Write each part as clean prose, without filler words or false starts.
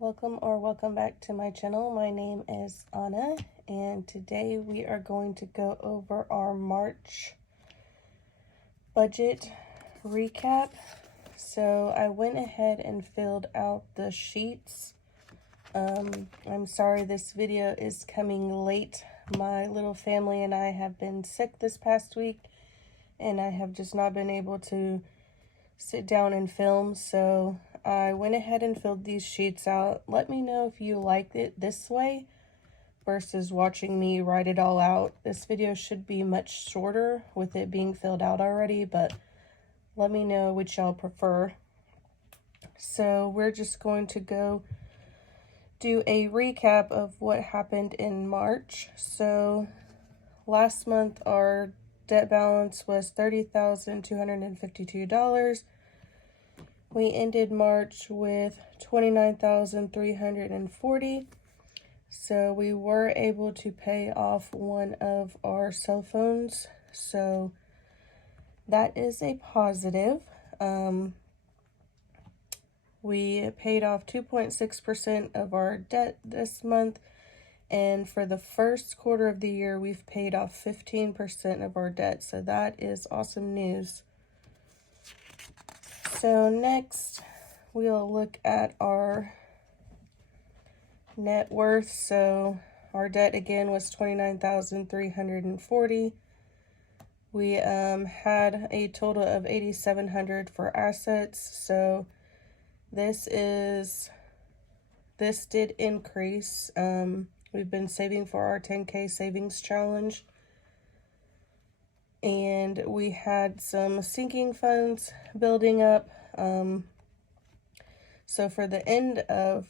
Hello, welcome back to my channel. My name is Anna, and today we are going to go over our March budget recap. So I went ahead and filled out the sheets. I'm sorry this video is coming late. My little family and I have been sick this past week, and I have just not been able to sit down and film, so I went ahead and filled these sheets out. Let me know if you liked it this way versus watching me write it all out. This video should be much shorter with it being filled out already, but let me know which y'all prefer. So we're just going to go do a recap of what happened in March. So last month our debt balance was $30,252. We ended March with $29,340. So we were able to pay off one of our cell phones. So that is a positive. We paid off 2.6% of our debt this month. And for the first quarter of the year, we've paid off 15% of our debt. So that is awesome news. So next, we'll look at our net worth. So our debt again was $29,340. We had a total of $8,700 for assets. So this did increase. We've been saving for our 10K savings challenge. And we had some sinking funds building up. So for the end of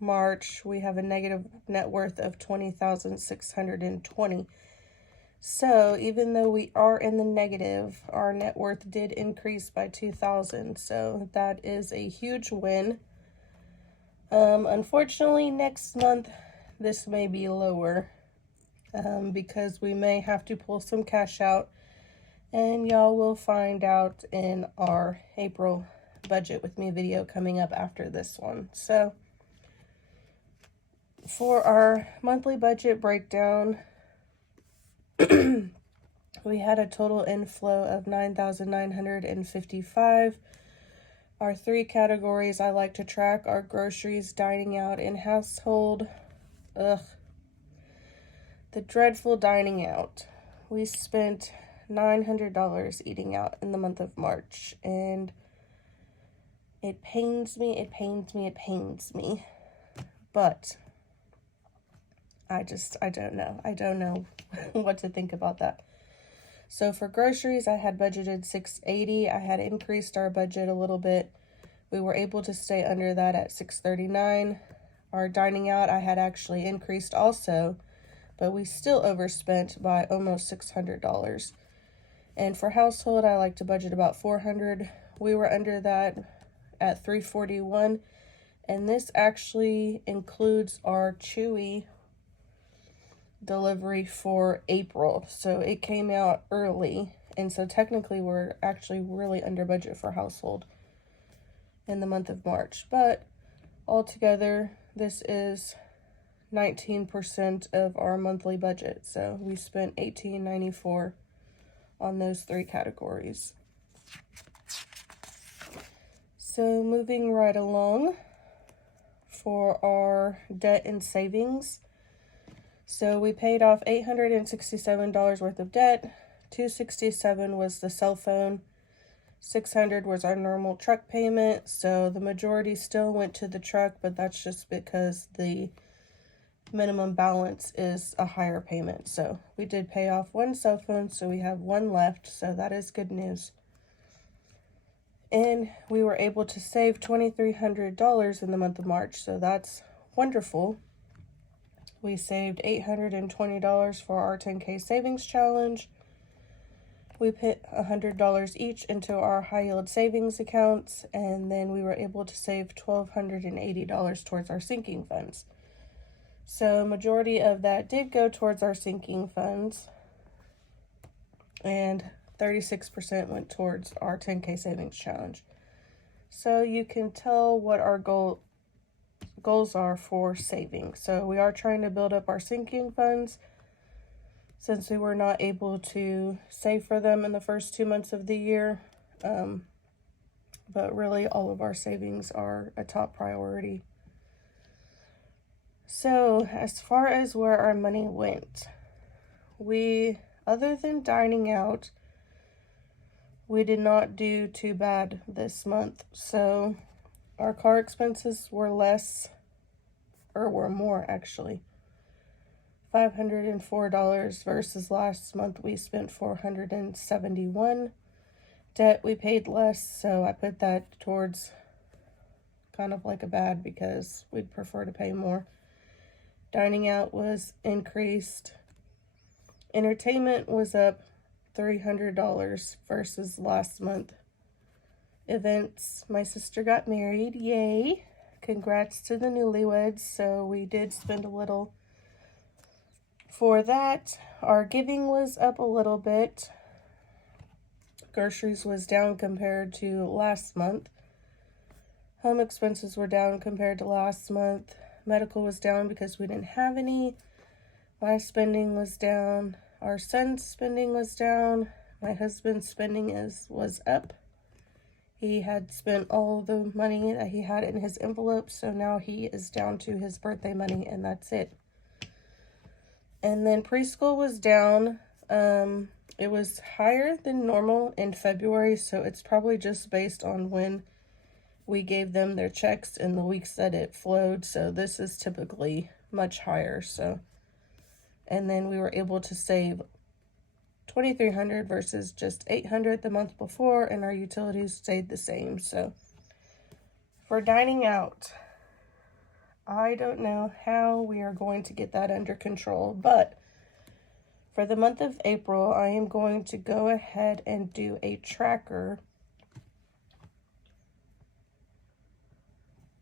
March, we have a negative net worth of $20,620. So even though we are in the negative, our net worth did increase by $2,000. So that is a huge win. Unfortunately, next month, this may be lower because we may have to pull some cash out, and y'all will find out in our April budget with me video coming up after this one. So for our monthly budget breakdown, we had a total inflow of $9,955. Our three categories I like to track are groceries, dining out, and household. The dreadful dining out. We spent $900 eating out in the month of March, and it pains me, but I don't know what to think about that. So for groceries, I had budgeted $680. I had increased our budget a little bit. We were able to stay under that at $639. Our dining out, I had actually increased also, but we still overspent by almost $600. And for household, I like to budget about $400. We were under that at $341. And this actually includes our Chewy delivery for April. So it came out early. And so technically we're actually really under budget for household in the month of March. But altogether, this is 19% of our monthly budget. So we spent $18.94 on those three categories. So moving right along for our debt and savings. So we paid off $867 worth of debt. $267 was the cell phone. $600 was our normal truck payment. So the majority still went to the truck, but that's just because the minimum balance is a higher payment. So we did pay off one cell phone, so we have one left. So that is good news. And we were able to save $2,300 in the month of March. So that's wonderful. We saved $820 for our 10K savings challenge. We put $100 each into our high yield savings accounts, and then we were able to save $1,280 towards our sinking funds. So majority of that did go towards our sinking funds, and 36% went towards our 10K savings challenge. So you can tell what our goal goals are for saving. So we are trying to build up our sinking funds since we were not able to save for them in the first 2 months of the year. But really all of our savings are a top priority. So as far as where our money went, other than dining out, we did not do too bad this month. So our car expenses were more actually. $504 versus last month we spent $471. Debt, we paid less, so I put that towards kind of like a bad because we'd prefer to pay more. Dining out was increased. Entertainment was up $300 versus last month. Events, my sister got married, yay. Congrats to the newlyweds. So we did spend a little for that. Our giving was up a little bit. Groceries was down compared to last month. Home expenses were down compared to last month. Medical was down because we didn't have any. My spending was down. Our son's spending was down. My husband's spending was up. He had spent all the money that he had in his envelope, so now he is down to his birthday money, and that's it. And then preschool was down. It was higher than normal in February, so it's probably just based on when we gave them their checks and the weeks that it flowed. So this is typically much higher. So, and then we were able to save $2,300 versus just $800 the month before, and our utilities stayed the same. So for dining out, I don't know how we are going to get that under control, but for the month of April, I am going to go ahead and do a tracker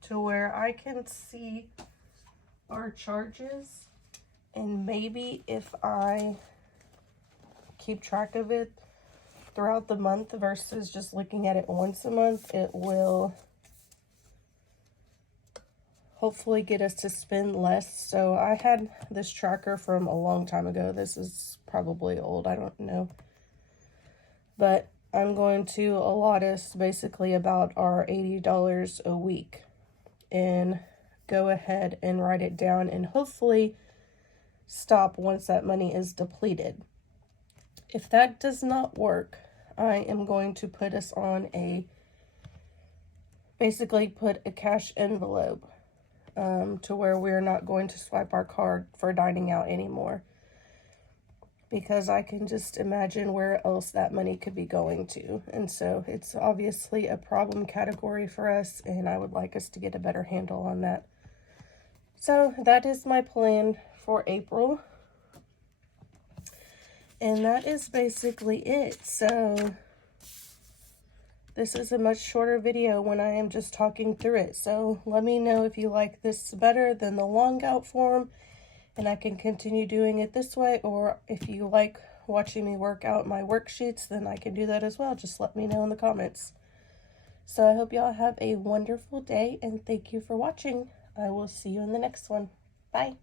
to where I can see our charges, and maybe if I keep track of it throughout the month versus just looking at it once a month, it will hopefully get us to spend less. So I had this tracker from a long time ago. This is probably old, I don't know. But I'm going to allot us basically about our $80 a week and go ahead and write it down and hopefully stop once that money is depleted. If that does not work, I am going to put us on basically put a cash envelope to where we're not going to swipe our card for dining out anymore, because I can just imagine where else that money could be going to. And so it's obviously a problem category for us, and I would like us to get a better handle on that. So that is my plan for April. And that is basically it. So this is a much shorter video when I am just talking through it. So let me know if you like this better than the long out form, and I can continue doing it this way. Or if you like watching me work out my worksheets, then I can do that as well. Just let me know in the comments. So I hope y'all have a wonderful day, and thank you for watching. I will see you in the next one. Bye.